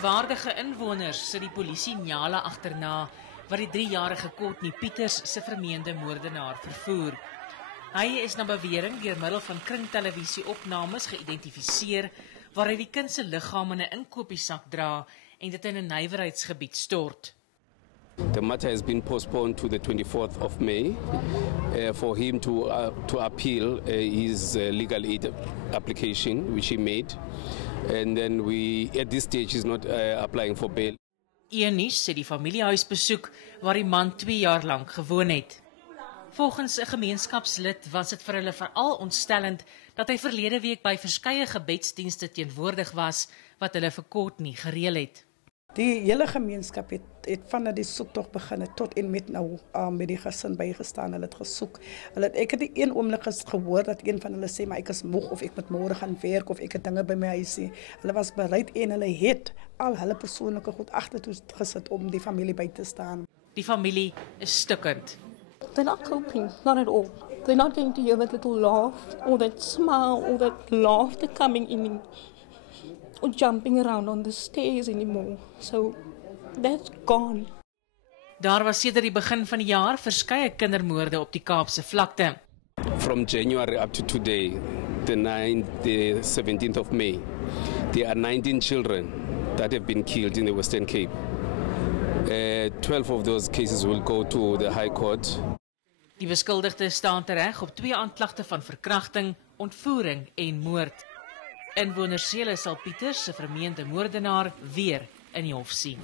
Gedenkwaardige inwoners sit die polisie Nyala agterna, wat die 3-jarige Courtney Pieters se vermeende moordenaar vervoer. Hy is na bewering deur middel van kringtelevisieopnames geïdentifiseer, waar hy die kind se liggaam in 'n inkopiesak dra en dit in 'n nywerheidsgebied stort. The matter has been postponed to the 24th of May for him to appeal his legal aid application, which he made. And then at this stage, is not applying for bail. Eunice sê die familiehuis besoek waar die man 2 jaar lank gewoon het. Volgens 'n gemeenskapslid was dit vir hulle veral ontstellend dat hy verlede week by verskeie gebedsdienste teenwoordig was wat hulle vir Courtney gereël het. Die hele gemeenskap het vanaf die soektog begin tot en met nou met die gesin bygestaan. Hulle het gesoek. Ek het een oomblik gehoor dat een van hulle sê maar ek is moeg of ek moet môre gaan werk of ek het dinge by my huisie. Hulle was bereid en hulle het al hulle persoonlike goed agtertoe gesit om die familie by te staan. Die familie is stukkend. They're not coping, not at all. They're not going to hear that little laugh or that smile or that laughter coming in or jumping around on the stairs anymore. So that's gone. Daar was sedert die begin van die jaar verskeie kindermoorde op die Kaapse vlakte. From January up to today, the 17th of May, there are 19 children that have been killed in the Western Cape. 12 of those cases will go to the High Court. Die beskuldigdes staan tereg op 2 aanklagte van verkrachting, ontvoering en moord. Inwoners sê hulle sal Pieters se vermeende moordenaar weer in die hof sien.